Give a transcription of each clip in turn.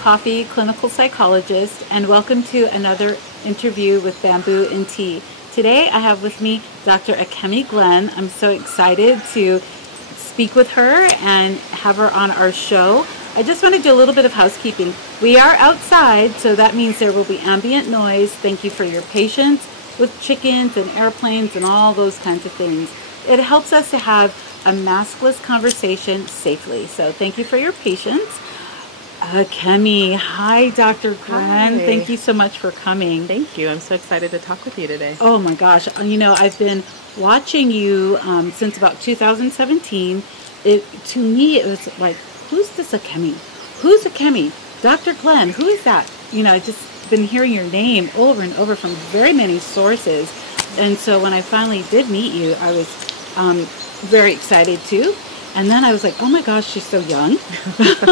Coffee, clinical psychologist, and welcome to another interview with Bamboo and Tea. Today I have with me Dr. Akiemi Glenn. I'm so excited to speak with her and have her on our show. I just want to do a little bit of housekeeping. We are outside, so that means there will be ambient noise. Thank you for your patience with chickens and airplanes and all those kinds of things. It helps us to have a maskless conversation safely. So thank you for your patience. Akiemi, hi Dr. Glenn. Hi. Thank you so much for coming. Thank you. I'm so excited to talk with you today. Oh my gosh. You know, I've been watching you since about 2017. To me, it was like, who's this Akiemi? Who's Akiemi? Dr. Glenn, who is that? You know, I just been hearing your name over and over from very many sources. And so when I finally did meet you, I was very excited too. And then I was like, oh my gosh, she's so young.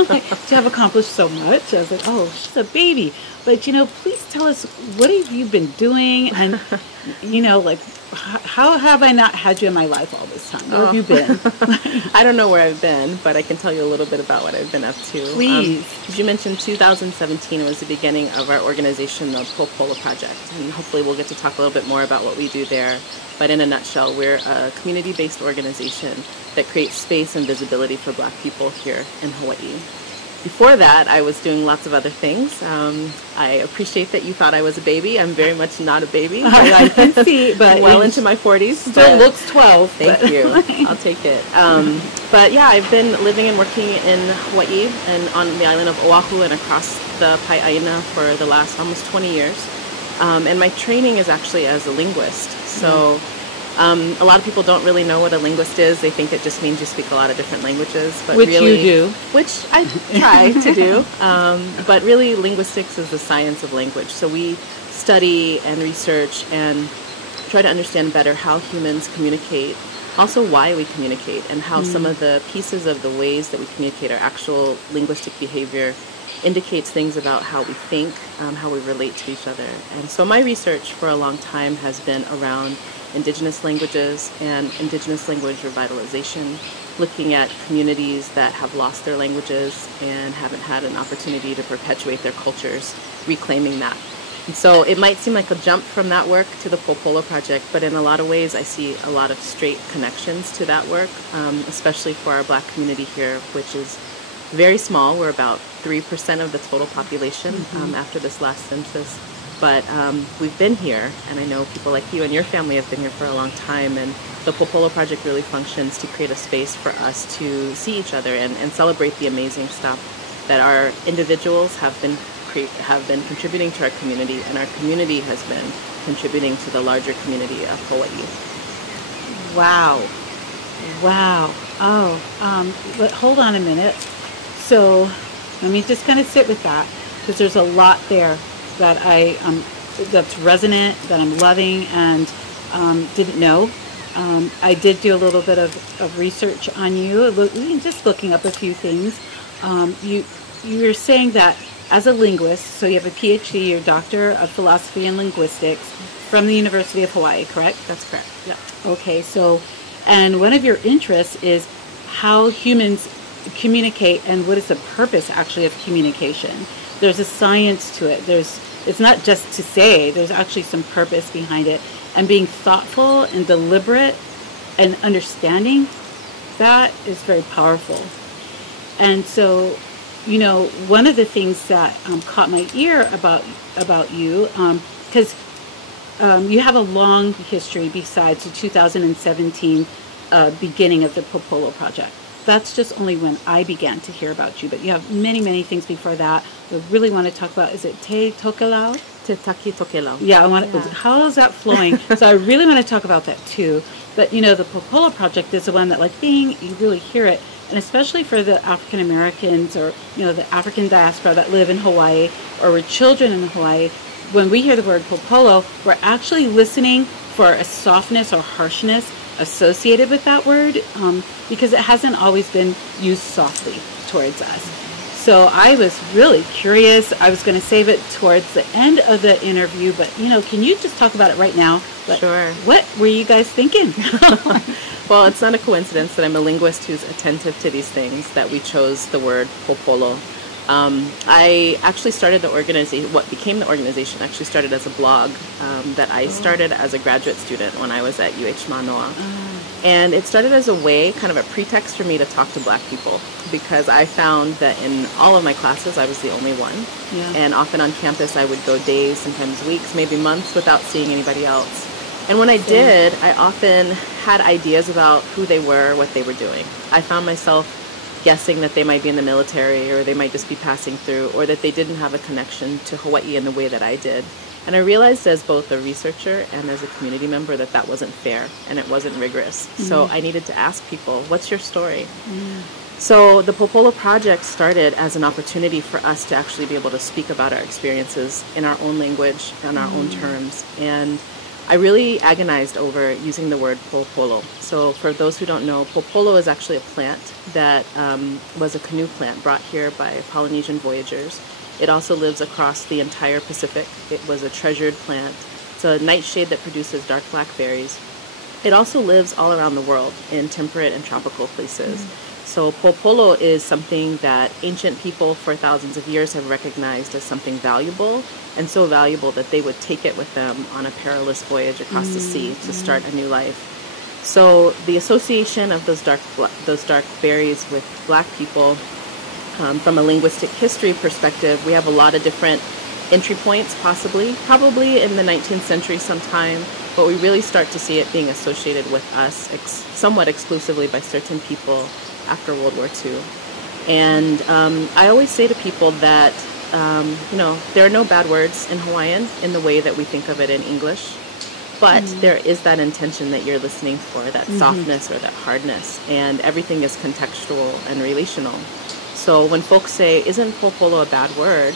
Like, to have accomplished so much. I was like, oh, she's a baby. But, you know, please tell us, what have you been doing? And, you know, like, how have I not had you in my life all this time? Where have you been? I don't know where I've been, but I can tell you a little bit about what I've been up to. Please. As you mentioned, 2017 was the beginning of our organization, the Pōpolo Project. And hopefully we'll get to talk a little bit more about what we do there. But in a nutshell, we're a community-based organization that creates space and visibility for Black people here in Hawaii. Before that, I was doing lots of other things. I appreciate that you thought I was a baby. I'm very much not a baby. I can see, but well into my 40s. Still looks 12. Thank you. I'll take it. But yeah, I've been living and working in Hawaii and on the island of Oahu and across the Pai'aina for the last almost 20 years. And my training is actually as a linguist. So a lot of people don't really know what a linguist is. They think it just means you speak a lot of different languages. But which really, you do. Which I try to do. But really, linguistics is the science of language. So we study and research and try to understand better how humans communicate, also why we communicate, and how some of the pieces of the ways that we communicate our actual linguistic behavior indicates things about how we think, how we relate to each other. And so my research for a long time has been around Indigenous languages and Indigenous language revitalization, looking at communities that have lost their languages and haven't had an opportunity to perpetuate their cultures, reclaiming that. And so it might seem like a jump from that work to the Pōpolo Project, but in a lot of ways I see a lot of straight connections to that work, especially for our Black community here, which is very small. We're about 3% of the total population after this last census. But we've been here, and I know people like you and your family have been here for a long time, and the Pōpolo Project really functions to create a space for us to see each other and celebrate the amazing stuff that our individuals have been contributing to our community, and our community has been contributing to the larger community of Hawaii. Wow. Wow. Oh, but hold on a minute. So let me just kind of sit with that, because there's a lot there that that's resonant, that I'm loving, and didn't know. I did do a little bit of research on you, just looking up a few things. You were saying that as a linguist, so you have a PhD, you're a doctor of philosophy and linguistics from the University of Hawaii, correct? That's correct. Yeah. Okay, so, and one of your interests is how humans communicate and what is the purpose actually of communication. There's a science to it. It's not just to say, there's actually some purpose behind it. And being thoughtful and deliberate and understanding that is very powerful. And so, you know, one of the things that caught my ear about you, because you have a long history besides the 2017 beginning of the Pōpolo Project. That's just only when I began to hear about you, but you have many, many things before that. We really want to talk about, is it Te Tokelau? Te Taki Tokelau. Yeah, how is that flowing? So I really want to talk about that too. But, you know, the Pōpolo Project is the one that, like, you really hear it, and especially for the African Americans or, you know, the African diaspora that live in Hawaii or were children in Hawaii, when we hear the word Pōpolo, we're actually listening for a softness or harshness associated with that word, because it hasn't always been used softly towards us. So I was really curious. I was going to save it towards the end of the interview, but, you know, can you just talk about it right now? Sure. What were you guys thinking? Well, it's not a coincidence that I'm a linguist who's attentive to these things, that we chose the word Pōpolo. I actually started the organization, what became the organization actually started as a blog that I started as a graduate student when I was at Mānoa. And it started as a way, kind of a pretext for me to talk to Black people, because I found that in all of my classes I was the only one. Yeah. And often on campus I would go days, sometimes weeks, maybe months without seeing anybody else. And when I did, I often had ideas about who they were, what they were doing. I found myself guessing that they might be in the military, or they might just be passing through, or that they didn't have a connection to Hawaii in the way that I did. And I realized as both a researcher and as a community member that that wasn't fair and it wasn't rigorous. So I needed to ask people, what's your story? So the Pōpolo Project started as an opportunity for us to actually be able to speak about our experiences in our own language, on our own terms. And I really agonized over using the word Pōpolo. So for those who don't know, Pōpolo is actually a plant that was a canoe plant brought here by Polynesian voyagers. It also lives across the entire Pacific. It was a treasured plant. It's a nightshade that produces dark black berries. It also lives all around the world in temperate and tropical places. So Pōpolo is something that ancient people for thousands of years have recognized as something valuable, and so valuable that they would take it with them on a perilous voyage across the sea to start a new life. So the association of those dark berries with Black people, from a linguistic history perspective, we have a lot of different entry points, probably in the 19th century sometime, but we really start to see it being associated with us somewhat exclusively by certain people after World War II. And I always say to people that, there are no bad words in Hawaiian in the way that we think of it in English, but there is that intention that you're listening for, that softness or that hardness, and everything is contextual and relational. So when folks say, isn't Pōpolo a bad word?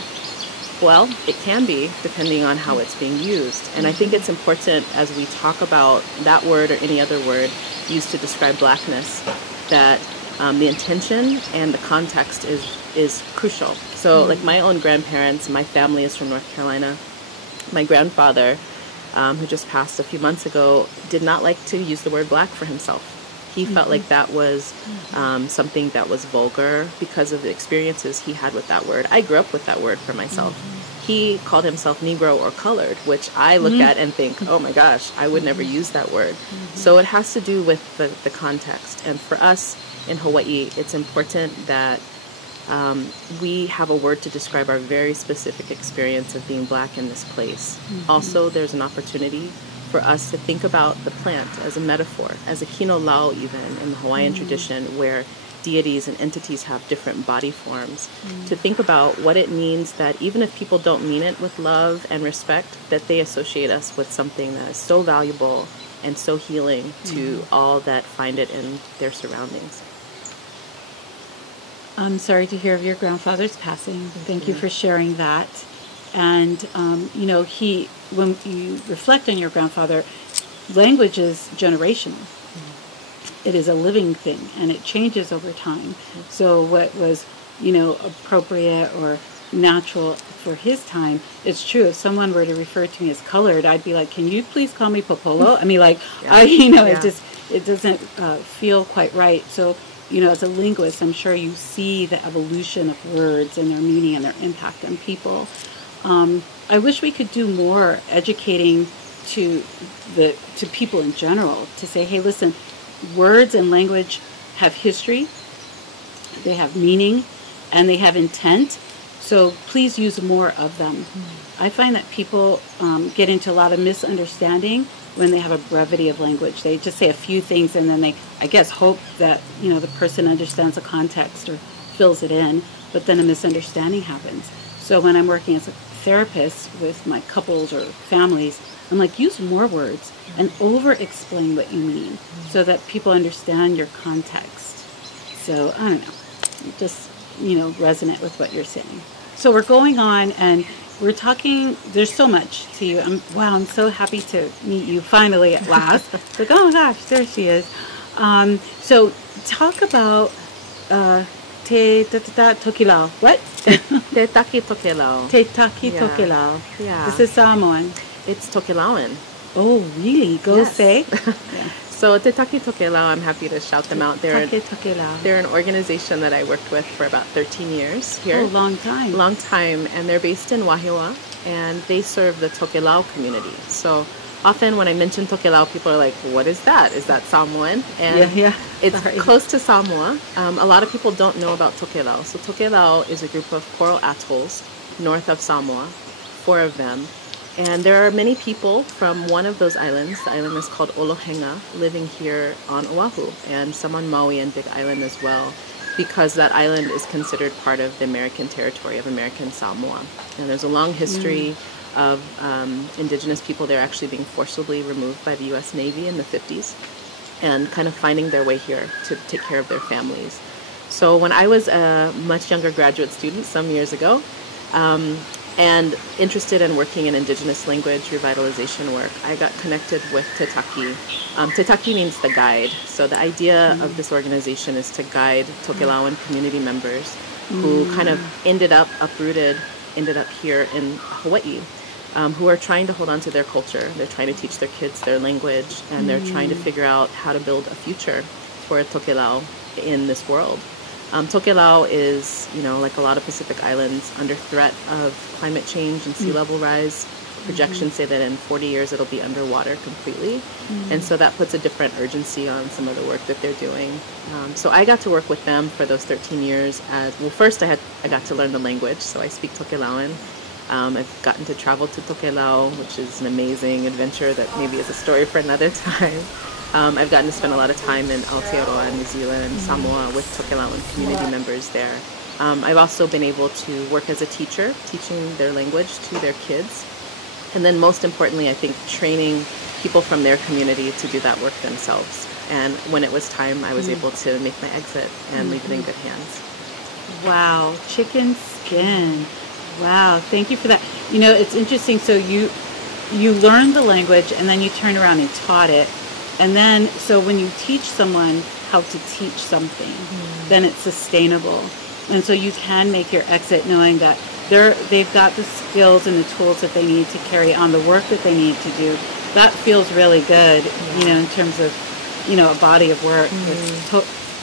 Well, it can be, depending on how it's being used. And I think it's important as we talk about that word or any other word used to describe Blackness, that the intention and the context is crucial. So like my own grandparents, my family is from North Carolina. My grandfather, who just passed a few months ago, did not like to use the word Black for himself. He felt like that was something that was vulgar because of the experiences he had with that word. I grew up with that word for myself. He called himself Negro or colored, which I look at and think, oh my gosh, I would never use that word. So it has to do with the context. And for us in Hawaii, it's important that we have a word to describe our very specific experience of being Black in this place. Also, there's an opportunity for us to think about the plant as a metaphor, as a kino lau even in the Hawaiian tradition, where deities and entities have different body forms, to think about what it means that even if people don't mean it with love and respect, that they associate us with something that is so valuable and so healing to all that find it in their surroundings. I'm sorry to hear of your grandfather's passing. Thank you for sharing that. And, when you reflect on your grandfather, language is generational. It is a living thing, and it changes over time. So what was, appropriate or natural for his time, it's true. If someone were to refer to me as colored, I'd be like, can you please call me Pōpolo? I mean, it doesn't feel quite right. So, as a linguist, I'm sure you see the evolution of words and their meaning and their impact on people. I wish we could do more educating to people in general, to say, hey, listen, words and language have history, they have meaning, and they have intent, so please use more of them. I find that people get into a lot of misunderstanding when they have a brevity of language. They just say a few things and then they, I guess, hope that the person understands the context or fills it in, but then a misunderstanding happens. So when I'm working as a therapist with my couples or families, I'm like, use more words and over-explain what you mean so that people understand your context. So, I don't know, just, resonate with what you're saying. So we're going on and we're talking, there's so much to you. I'm so happy to meet you finally at last. It's like, oh my gosh, there she is. So talk about Te Tokilau. What? Te Taki Tokelau. Te Taki Tokelau. Yeah. This is Samoan. It's Tokelauan. Oh, really? Go say. So Te Taki Tokelau, I'm happy to shout them out. They're an organization that I worked with for about 13 years here. Oh, long time. Long time. And they're based in Wahiawa, and they serve the Tokelau community. So often when I mention Tokelau, people are like, what is that? Is that Samoan? And it's close to Samoa. A lot of people don't know about Tokelau. So Tokelau is a group of coral atolls north of Samoa, 4 of them. And there are many people from one of those islands. The island is called Olohenga, living here on Oahu, and some on Maui and Big Island as well, because that island is considered part of the American territory of American Samoa. And there's a long history of indigenous people there actually being forcibly removed by the U.S. Navy in the 50s and kind of finding their way here to take care of their families. So when I was a much younger graduate student some years ago, and interested in working in indigenous language revitalization work, I got connected with Te Taki. Te Taki means the guide. So the idea of this organization is to guide Tokelauan community members who kind of ended up here in Hawaii, who are trying to hold on to their culture. They're trying to teach their kids their language, and they're trying to figure out how to build a future for Tokelau in this world. Tokelau is, like a lot of Pacific islands, under threat of climate change and sea level rise. Projections say that in 40 years it'll be underwater completely. And so that puts a different urgency on some of the work that they're doing. So I got to work with them for those 13 years. First I got to learn the language, so I speak Tokelauan. I've gotten to travel to Tokelau, which is an amazing adventure that maybe is a story for another time. I've gotten to spend a lot of time in Aotearoa, New Zealand, Samoa, with Tokelauan community members there. I've also been able to work as a teacher, teaching their language to their kids. And then most importantly, I think training people from their community to do that work themselves. And when it was time, I was able to make my exit and leave it in good hands. Wow, chicken skin. Wow, thank you for that. It's interesting. So you learned the language and then you turned around and taught it. And then, so when you teach someone how to teach something, then it's sustainable. And so you can make your exit knowing that they've got the skills and the tools that they need to carry on the work that they need to do. That feels really good, in terms of, a body of work.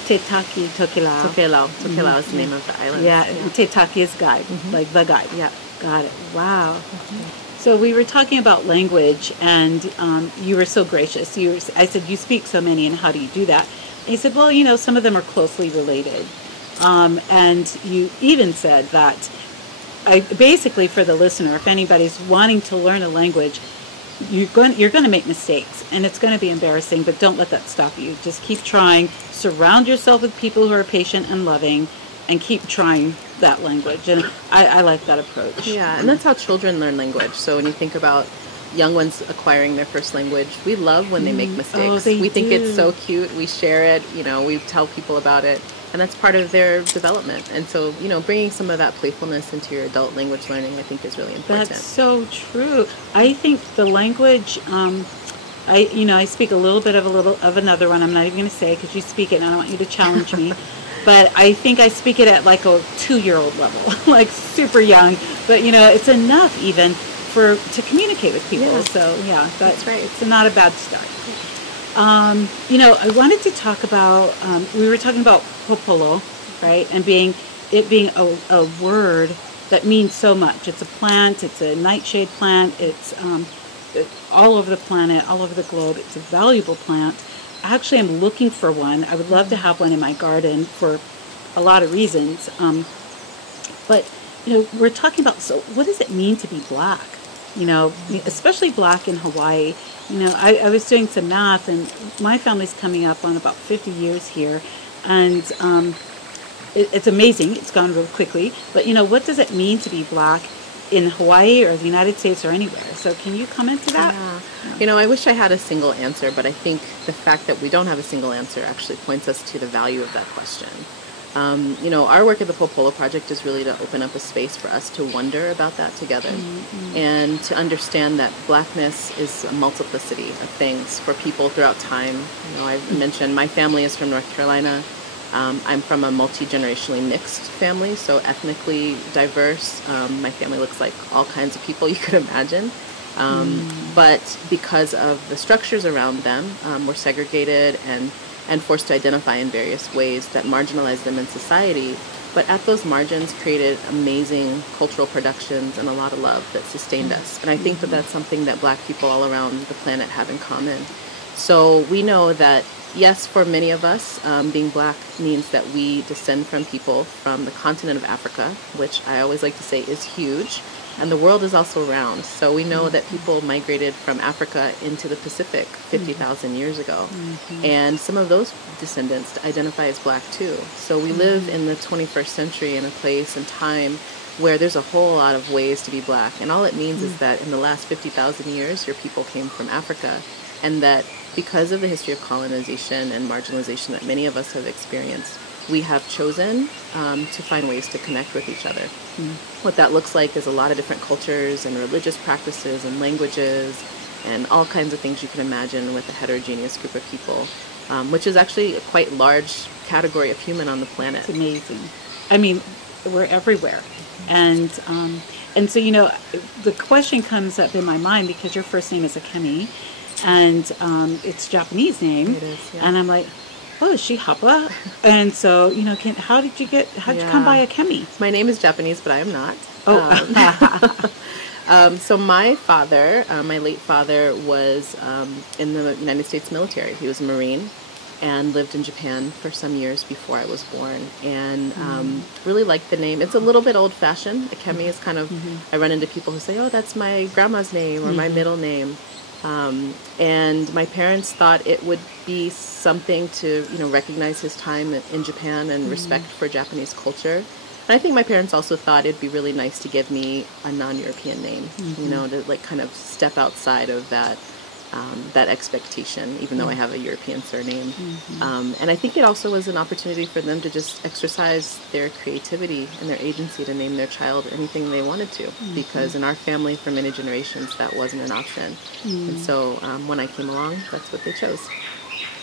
Te Taki Tokelau. Tokelau is the name of the island. Yeah, and Te Taki is guide, like the guide. Yeah, got it. Wow. So we were talking about language, and you were so gracious. I said, you speak so many, and how do you do that? And he said, well, some of them are closely related. And you even said that, basically for the listener, if anybody's wanting to learn a language, you're going to make mistakes, and it's going to be embarrassing, but don't let that stop you. Just keep trying. Surround yourself with people who are patient and loving, and keep trying that language. And I like that approach. Yeah, and that's how children learn language. So when you think about young ones acquiring their first language, we love when they make mistakes. We think it's so cute. We share it. We tell people about it. And that's part of their development. And so, bringing some of that playfulness into your adult language learning, I think, is really important. That's so true. I think the language, I speak a little bit of another one. I'm not even going to say because you speak it and I don't want you to challenge me. But I think I speak it at like a 2-year-old level, like super young. But, it's enough even to communicate with people. Yeah. So, yeah, that's right. It's not a bad start. I wanted to talk about, we were talking about Pōpolo, right? And being a word that means so much. It's a plant, it's a nightshade plant, it's all over the planet, all over the globe. It's a valuable plant. Actually, I'm looking for one. I would love to have one in my garden for a lot of reasons. But, we're talking about, so what does it mean to be Black? Especially Black in Hawaii. I was doing some math, and my family's coming up on about 50 years here, and it's amazing. It's gone real quickly. But, what does it mean to be Black in Hawaii or the United States or anywhere? So can you comment to that? Yeah. I wish I had a single answer, but I think the fact that we don't have a single answer actually points us to the value of that question. Our work at the Pōpolo Project is really to open up a space for us to wonder about that together and to understand that Blackness is a multiplicity of things for people throughout time. I've mentioned my family is from North Carolina. I'm from a multi-generationally mixed family, so ethnically diverse. My family looks like all kinds of people you could imagine. But because of the structures around them, were segregated and forced to identify in various ways that marginalized them in society. But at those margins created amazing cultural productions and a lot of love that sustained us. And I think that that's something that Black people all around the planet have in common. So we know that, yes, for many of us, being Black means that we descend from people from the continent of Africa, which I always like to say is huge. And the world is also round. So we know that people migrated from Africa into the Pacific 50,000 years ago. And some of those descendants identify as Black too. So we live in the 21st century in a place and time where there's a whole lot of ways to be Black. And all it means is that in the last 50,000 years, your people came from Africa. And that because of the history of colonization and marginalization that many of us have experienced, we have chosen to find ways to connect with each other. What that looks like is a lot of different cultures and religious practices and languages and all kinds of things you can imagine with a heterogeneous group of people, which is actually a quite large category of human on the planet. It's amazing. I mean, we're everywhere. And so, you know, the question comes up in my mind because your first name is Akiemi, and it's a Japanese name. It is, yeah. And I'm like, oh, is she Hapa? And so, you know, how did you come by Akiemi? My name is Japanese, but I am not. Oh. So my father, my late father, was in the United States military. He was a Marine and lived in Japan for some years before I was born. And really liked the name. It's a little bit old-fashioned. Akiemi is kind of, I run into people who say, oh, that's my grandma's name or my middle name. And my parents thought it would be something to, you know, recognize his time in Japan and respect for Japanese culture. And I think my parents also thought it'd be really nice to give me a non-European name, you know, to like kind of step outside of that expectation, even though I have a European surname. And I think it also was an opportunity for them to just exercise their creativity and their agency to name their child anything they wanted to, because in our family for many generations that wasn't an option. And so when I came along, that's what they chose.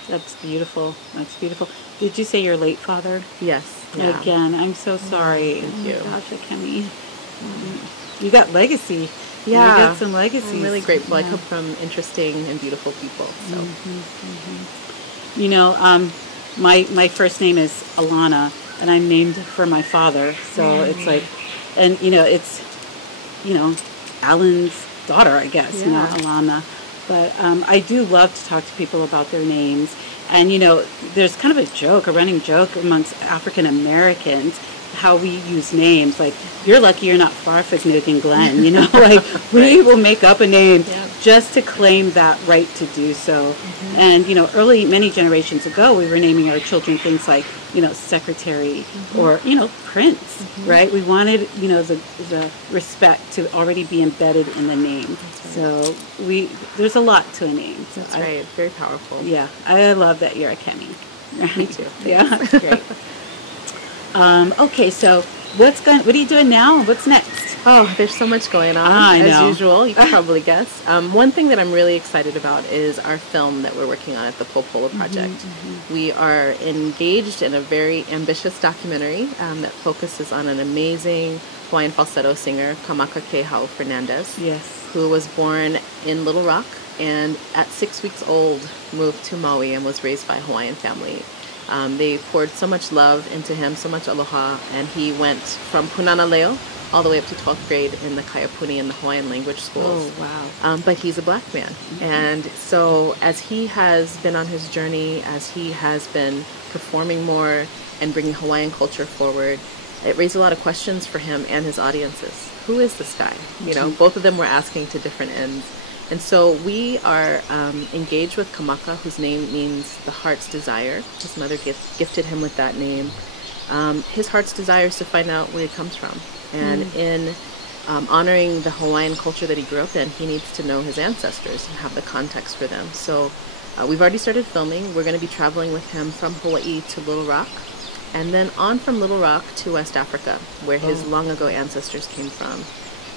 That's beautiful. That's beautiful. Did you say your late father? Yes. Yeah. Again, I'm so sorry. Thank you. Oh my gosh, Akiemi. You got legacy. Yeah. You got some legacies. I'm really grateful. Yeah. I come from interesting and beautiful people. So, you know, my first name is Alana, and I'm named for my father. So it's like, and you know, it's, you know, Alan's daughter, I guess. You know, Alana. But I do love to talk to people about their names. And, you know, there's kind of a joke, a running joke amongst African Americans, how we use names. Like, you're lucky you're not Akiemi Glenn, you know? Like, we will make up a name just to claim that right to do so. And, you know, many generations ago, we were naming our children things like, you know, secretary or, you know, prince, right? We wanted, you know, the respect to already be embedded in the name. Right. So there's a lot to a name. So That's right. Very powerful. Yeah. I love that you're Akiemi. Me too. Yeah, that's great. Okay, so what are you doing now? What's next? Oh, there's so much going on, as usual. You can probably guess. One thing that I'm really excited about is our film that we're working on at the Pōpolo Project. We are engaged in a very ambitious documentary that focuses on an amazing Hawaiian falsetto singer, Kamaka Kehau Fernandez, who was born in Little Rock and at 6 weeks old moved to Maui and was raised by a Hawaiian family. They poured so much love into him, so much aloha, and he went from Punana Leo all the way up to 12th grade in the Kaiapuni and the Hawaiian language schools. Oh, wow. But he's a Black man. And so as he has been on his journey, as he has been performing more and bringing Hawaiian culture forward, it raised a lot of questions for him and his audiences. Who is this guy? You know, both of them were asking to different ends. And so we are engaged with Kamaka, whose name means the heart's desire. His mother gifted him with that name. His heart's desire is to find out where he comes from. And in honoring the Hawaiian culture that he grew up in, he needs to know his ancestors and have the context for them. So we've already started filming. We're going to be traveling with him from Hawaii to Little Rock, and then on from Little Rock to West Africa, where his long ago ancestors came from.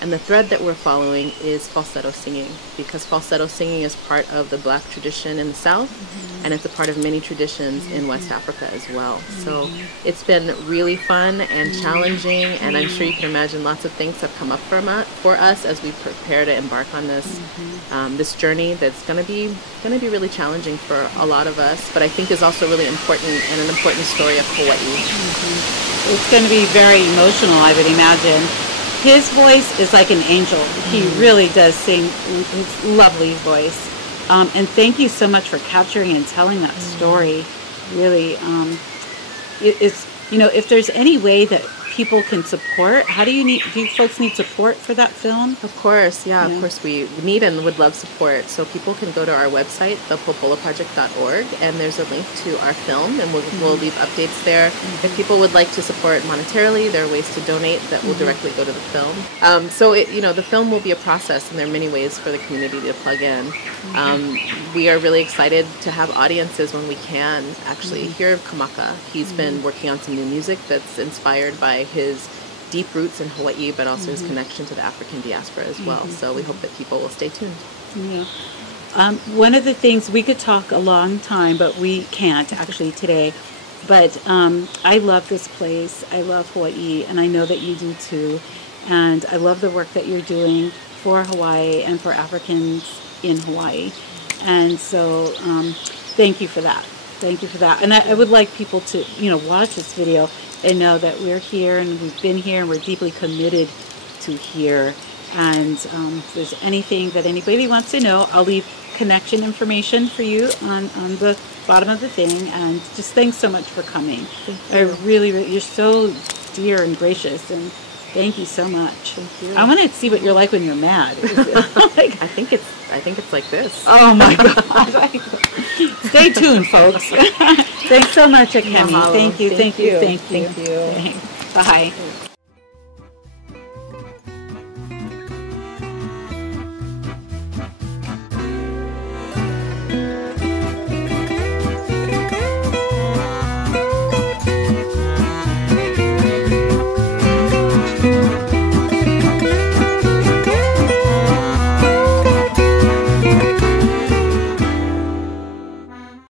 And the thread that we're following is falsetto singing, because falsetto singing is part of the Black tradition in the South, and it's a part of many traditions in West Africa as well. So it's been really fun and challenging, and I'm sure you can imagine lots of things have come up for us as we prepare to embark on this this journey that's going to be really challenging for a lot of us, but I think is also really important and an important story of Hawaii. It's going to be very emotional, I would imagine. His voice is like an angel. He really does sing his lovely voice. And thank you so much for capturing and telling that story. Really, it's, you know, if there's any way that people can support, do you folks need support for that film? Of course, yeah. Of course we need and would love support. So people can go to our website, thepopoloproject.org, and there's a link to our film, and we'll leave updates there. If people would like to support monetarily, there are ways to donate that will directly go to the film. So the film will be a process, and there are many ways for the community to plug in. We are really excited to have audiences when we can actually hear Kamaka. He's been working on some new music that's inspired by his deep roots in Hawaii, but also his connection to the African diaspora as well. So we hope that people will stay tuned. Yeah. One of the things, we could talk a long time, but we can't actually today. But I love this place. I love Hawaii, and I know that you do too. And I love the work that you're doing for Hawaii and for Africans in Hawaii. And so thank you for that. Thank you for that. And I would like people to, watch this video and know that we're here and we've been here and we're deeply committed to here. And if there's anything that anybody wants to know, I'll leave connection information for you on the bottom of the thing. And just thanks so much for coming. I really, you're so dear and gracious, and thank you so much. Thank you. I want to see what you're like when you're mad. I think it's like this. Oh my God. Stay tuned, folks. Thanks so much, Akiemi. Mahalo. Thank you. Thank you. Bye.